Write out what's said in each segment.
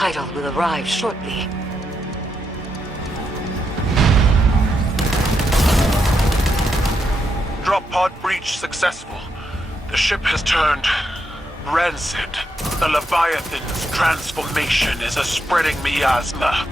Caiatl will arrive shortly. Drop pod breach successful. The ship has turned rancid. The Leviathan's transformation is a spreading miasma.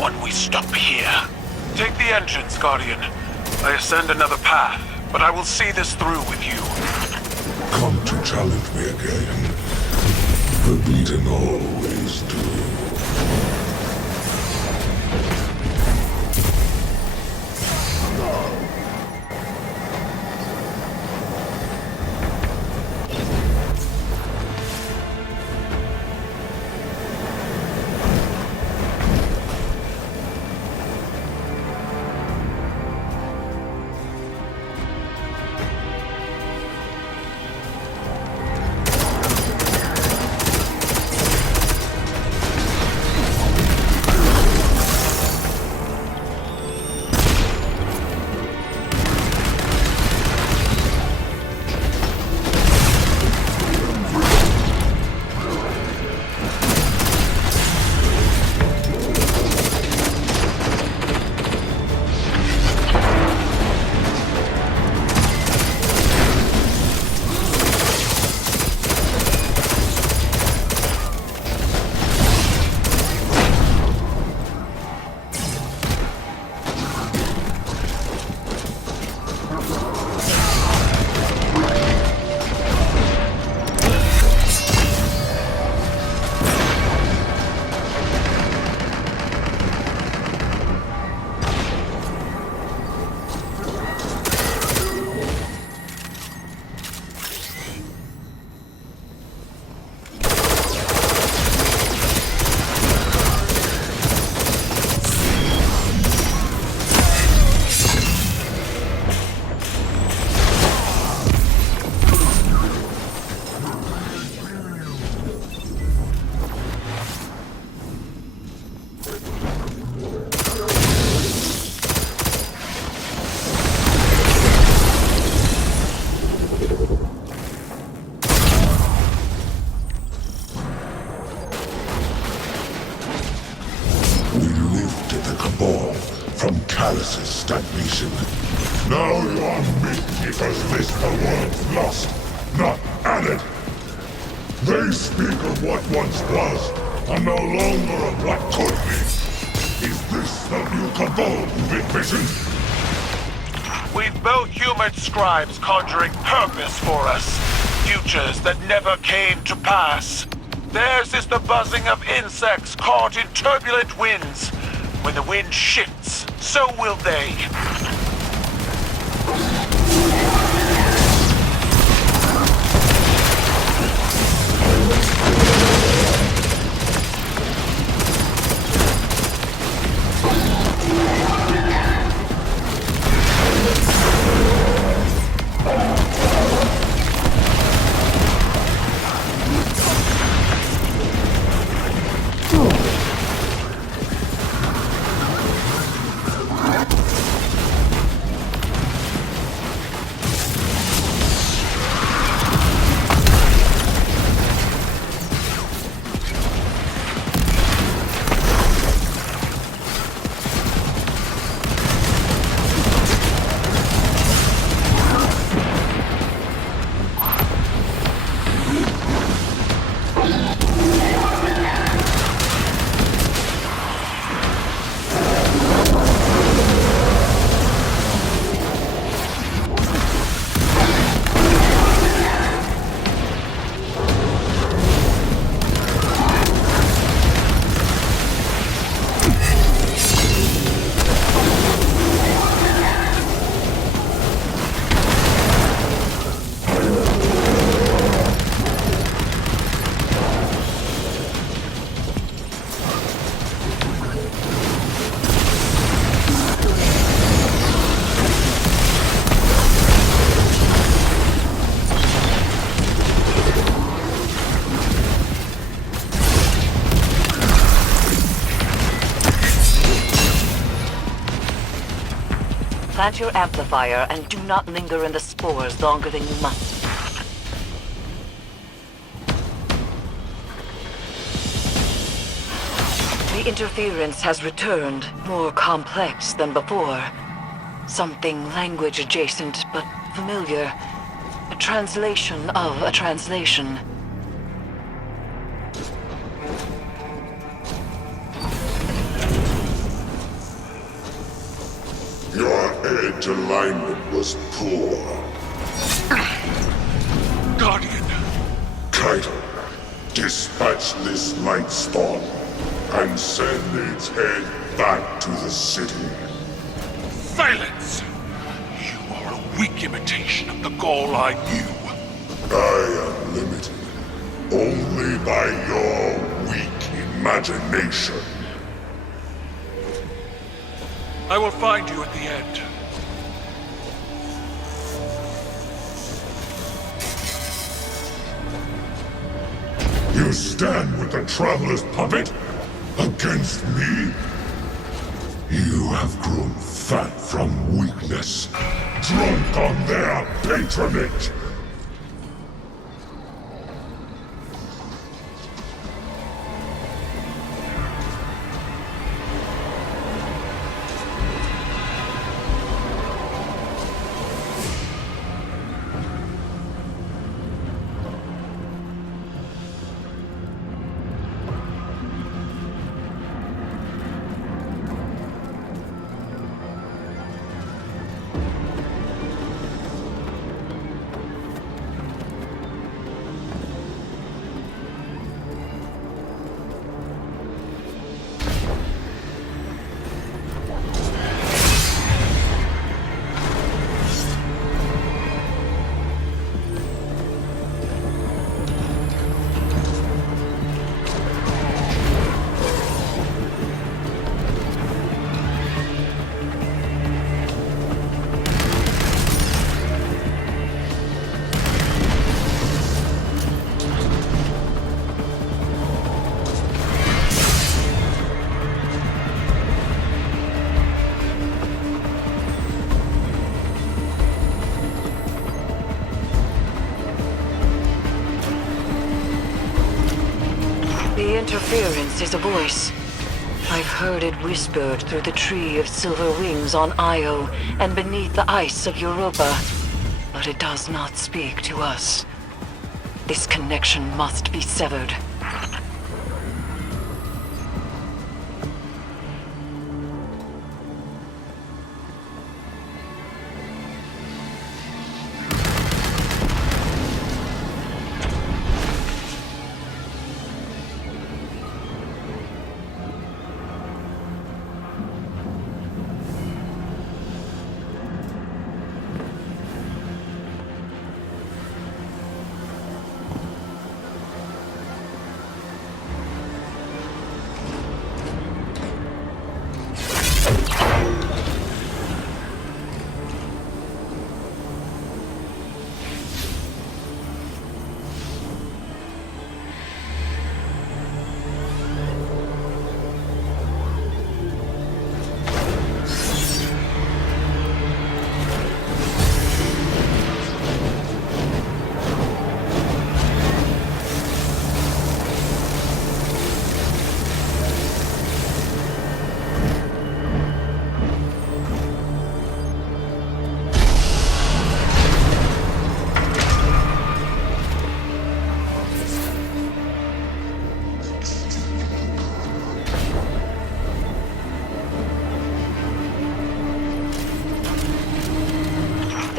When we stop here, take the engines, Guardian. I ascend another path, but I will see this through with you. Come to challenge me again. The beaten always do. Callus's stagnation. Now your Meatkeepers list the world's lost, not added. They speak of what once was, and no longer of what could be. Is this the new Cabal you've envisioned? We've built human scribes conjuring purpose for us. Futures that never came to pass. Theirs is the buzzing of insects caught in turbulent winds. When the wind shifts, so will they. Plant your amplifier and do not linger in the spores longer than you must. The interference has returned, more complex than before. Something language adjacent, but familiar. A translation of a translation. Your aid to alignment was poor. Guardian, Kaito, dispatch this light spawn and send its head back to the city. silence! You are a weak imitation of the Gaul I knew. I am limited only by your weak imagination. I will find you at the end. You stand with the Traveler's puppet against me? You have grown fat from weakness, drunk on their patronage. The interference is a voice. I've heard it whispered through the tree of silver wings on Io and beneath the ice of Europa. But it does not speak to us. This connection must be severed.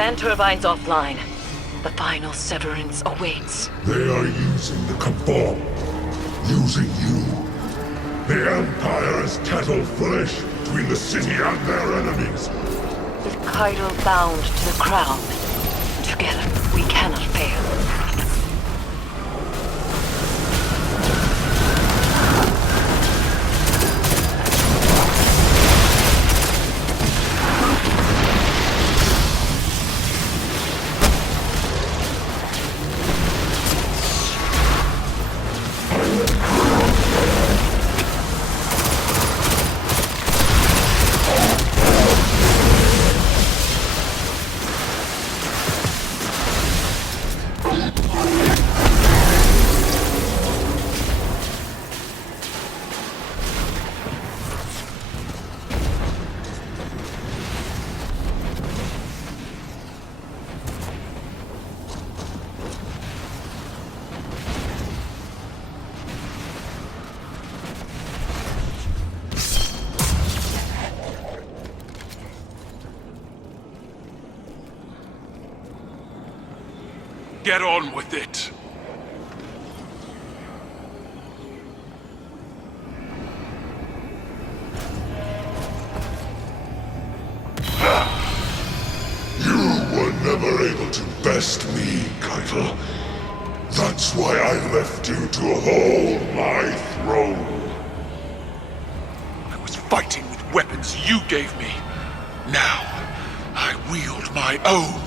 Fan turbines offline. The final severance awaits. They are using the Cabal, using you. The Empire is cattle flesh between the city and their enemies. With Kaito bound to the crown, together we cannot fail. Get on with it. You were never able to best me, Keitel. That's why I left you to hold my throne. I was fighting with weapons you gave me. Now, I wield my own.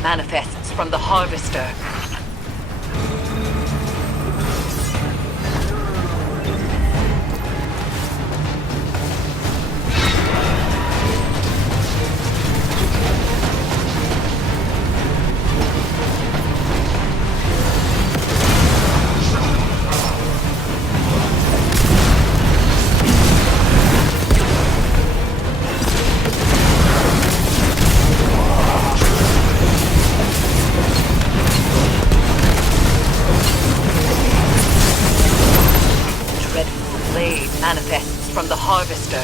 Manifests from the Harvester. Manifests from the Harvester.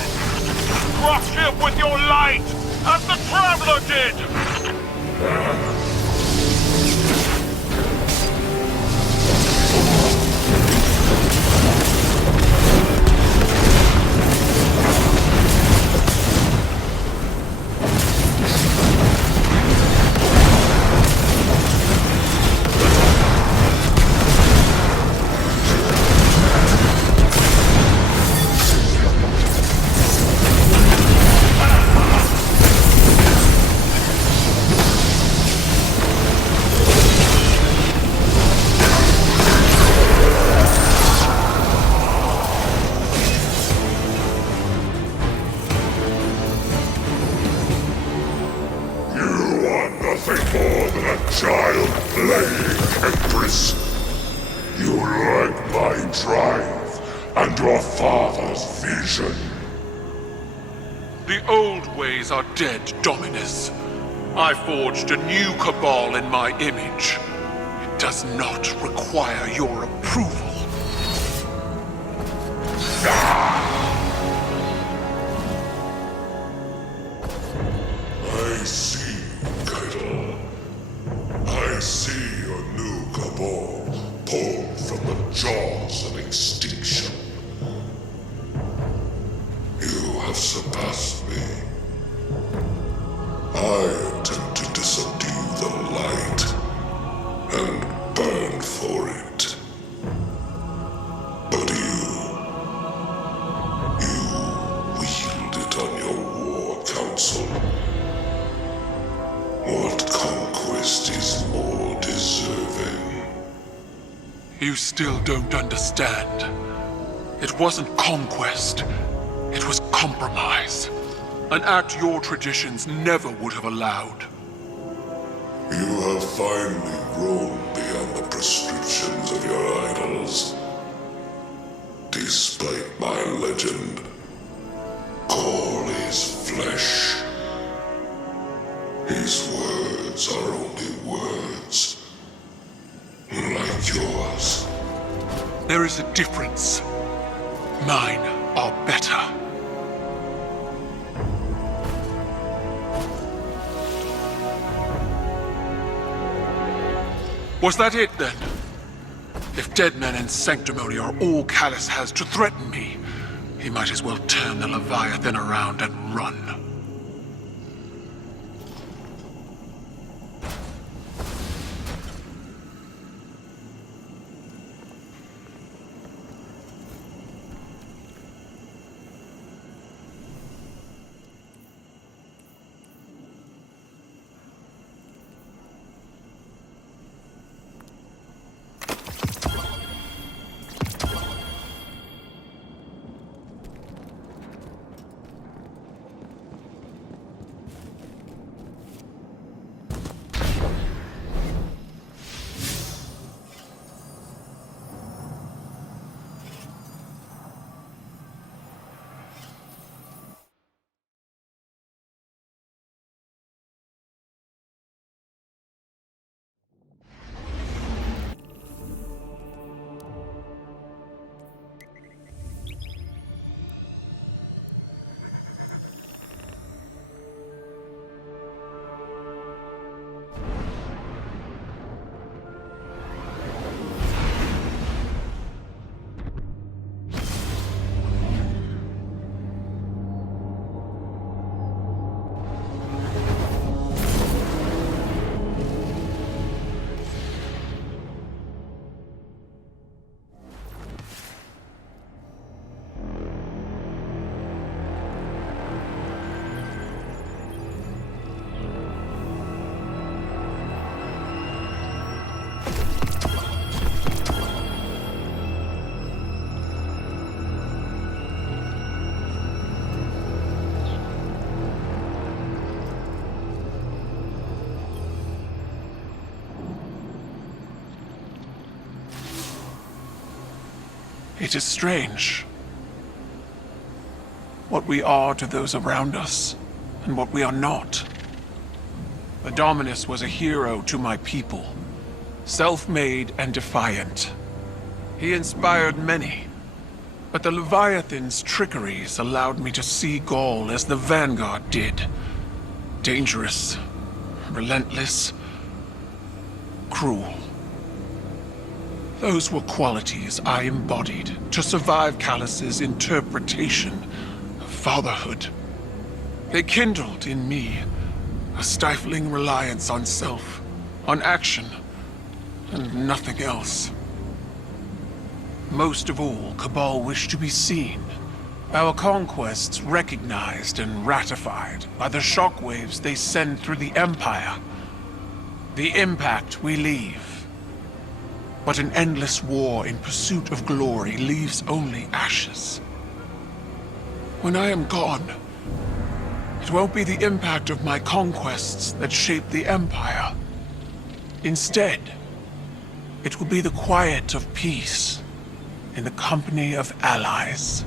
Crush him with your light, as the Traveler did! Nothing more than a child playing, Empress. You lack my drive and your father's vision. The old ways are dead, Dominus. I forged a new cabal in my image. It does not require your approval. I see, Keitel. I see your new cabal pulled from the jaws of extinction. You have surpassed me. I attempted to subdue the light and burn for it. But you wield it on your war council. You still don't understand. It wasn't conquest. It was compromise. An act your traditions never would have allowed. You have finally grown beyond the prescriptions of your idols. Despite my legend, Gaul is flesh. His words are only words. Like yours. There is a difference. Mine are better. Was that it, then? If dead men and sanctimony are all Callus has to threaten me, he might as well turn the Leviathan around and run. It is strange. What we are to those around us, and what we are not. The Dominus was a hero to my people, self-made and defiant. He inspired many, but the Leviathan's trickeries allowed me to see Gaul as the Vanguard did. Dangerous, relentless, cruel. Those were qualities I embodied to survive Callus's interpretation of fatherhood. They kindled in me a stifling reliance on self, on action, and nothing else. Most of all, Cabal wished to be seen. Our conquests recognized and ratified by the shockwaves they send through the Empire. The impact we leave. But an endless war in pursuit of glory leaves only ashes. When I am gone, it won't be the impact of my conquests that shape the Empire. Instead, it will be the quiet of peace in the company of allies.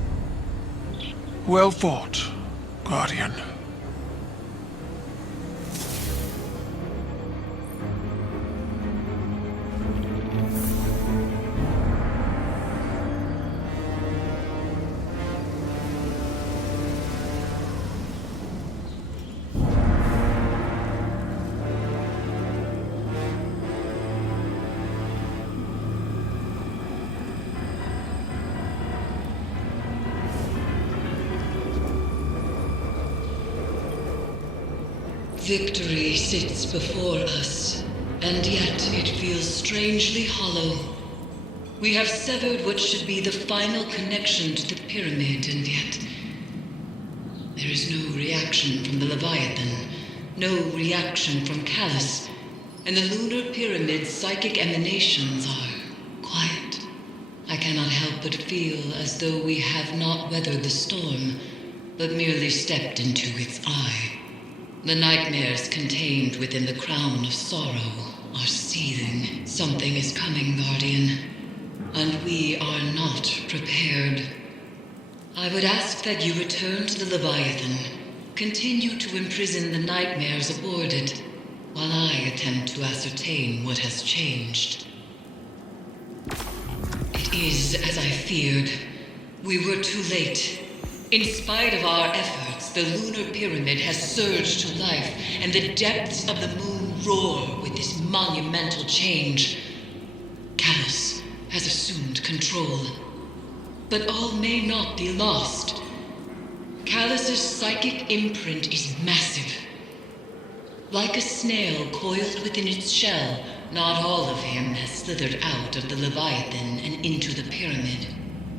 Well fought, Guardian. Victory sits before us, and yet it feels strangely hollow. We have severed what should be the final connection to the pyramid, and yet there is no reaction from the Leviathan, no reaction from Callus, and the lunar pyramid's psychic emanations are quiet. cannot help but feel as though we have not weathered the storm, but merely stepped into its eye. The nightmares contained within the crown of sorrow are seething. Something is coming, Guardian, and we are not prepared. I would ask that you return to the Leviathan, continue to imprison the nightmares aboard it, while I attempt to ascertain what has changed. It is as I feared. We were too late. In spite of our efforts, the lunar pyramid has surged to life, and the depths of the moon roar with this monumental change. Callus has assumed control. But all may not be lost. Callus's psychic imprint is massive. Like a snail coiled within its shell, not all of him has slithered out of the Leviathan and into the pyramid.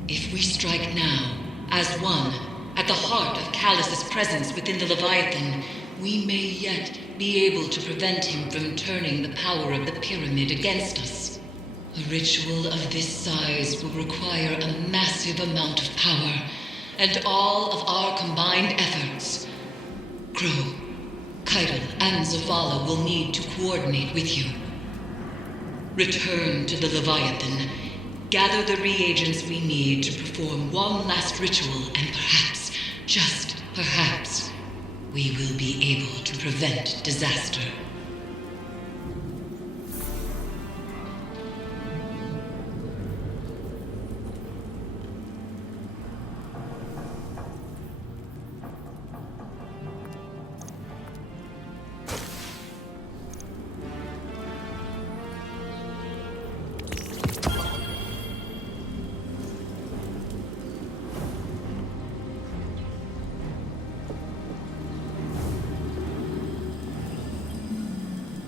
If we strike now, as one, at the heart of Callus's presence within the Leviathan, we may yet be able to prevent him from turning the power of the pyramid against us. A ritual of this size will require a massive amount of power, and all of our combined efforts. Crow, Keitel, and Zavala will need to coordinate with you. Return to the Leviathan, gather the reagents we need to perform one last ritual, and perhaps, just perhaps, we will be able to prevent disaster.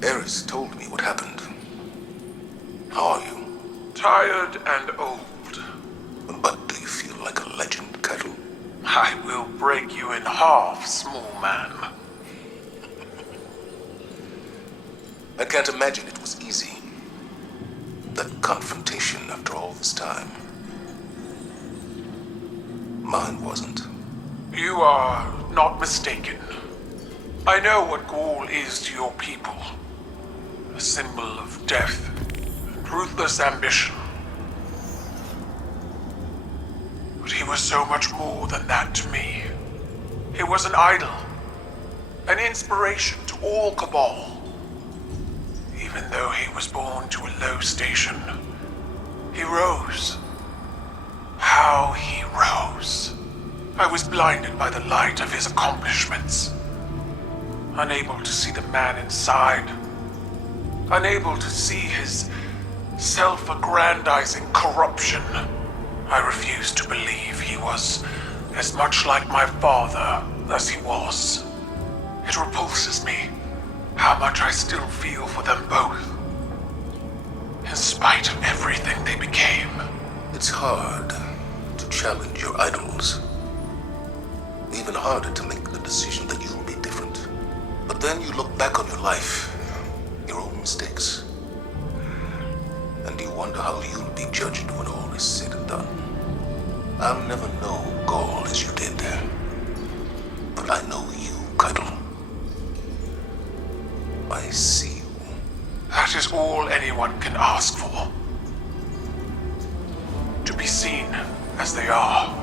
Eris told me what happened. How are you? Tired and old. But do you feel like a legend, Keitel? I will break you in half, small man. I can't imagine it was easy. That confrontation after all this time. Mine wasn't. You are not mistaken. I know what Ghaul is to your people. A symbol of death and ruthless ambition. But he was so much more than that to me. He was an idol, an inspiration to all Cabal. Even though he was born to a low station, he rose. How he rose. I was blinded by the light of his accomplishments. Unable to see the man inside. Unable to see his self-aggrandizing corruption. I refused to believe he was as much like my father as he was. It repulses me how much I still feel for them both. In spite of everything they became. It's hard to challenge your idols. Even harder to make the decision that you will be different. But then you look back on your life, your own mistakes, and you wonder how you'll be judged when all is said and done. I'll never know Ghaul as you did, but I know you, Keitel. I see you. That is all anyone can ask for. To be seen as they are.